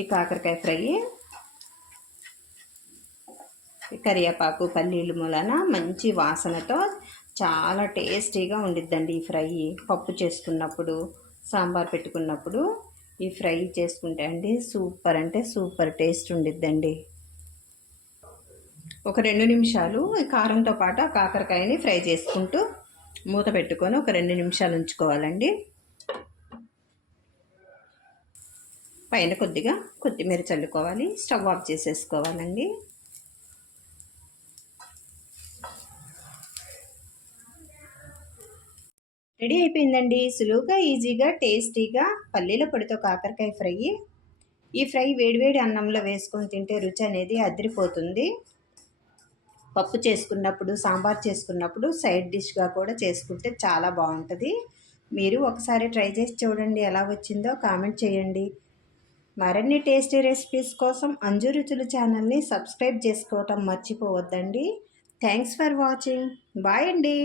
ఈ కాకరకాయ ఫ్రై కరివేపాకు పల్లీలు మూలన మంచి వాసనతో చాలా టేస్టీగా ఉండిద్దండి. ఈ ఫ్రై పప్పు చేసుకున్నప్పుడు, సాంబార్ పెట్టుకున్నప్పుడు ఈ ఫ్రై చేసుకుంటే అండి సూపర్ అంటే సూపర్ టేస్ట్ ఉండిద్దండి. ఒక 2 నిమిషాలు కారంతో పాటు ఆ కాకరకాయని ఫ్రై చేసుకుంటూ మూత పెట్టుకొని ఒక 2 నిమిషాలు ఉంచుకోవాలండి. పైన కొద్దిగా కొత్తిమీర చల్లుకోవాలి. స్టవ్ ఆఫ్ చేసేసుకోవాలండి. రెడీ అయిపోయిందండి. సులువుగా, ఈజీగా, టేస్టీగా పల్లీల పొడితో కాకరకాయ ఫ్రై. ఈ ఫ్రై వేడివేడి అన్నంలో వేసుకొని తింటే రుచి అనేది అదిరిపోతుంది. పప్పు చేసుకున్నప్పుడు, సాంబార్ చేసుకున్నప్పుడు సైడ్ డిష్గా కూడా చేసుకుంటే చాలా బాగుంటుంది. మీరు ఒకసారి ట్రై చేసి చూడండి, ఎలా వచ్చిందో కామెంట్ చేయండి. మరిన్ని టేస్టీ రెసిపీస్ కోసం అంజు రుచులు ఛానల్ని సబ్స్క్రైబ్ చేసుకోవటం మర్చిపోవద్దండి. Thanks for watching. బాయ్ అండి.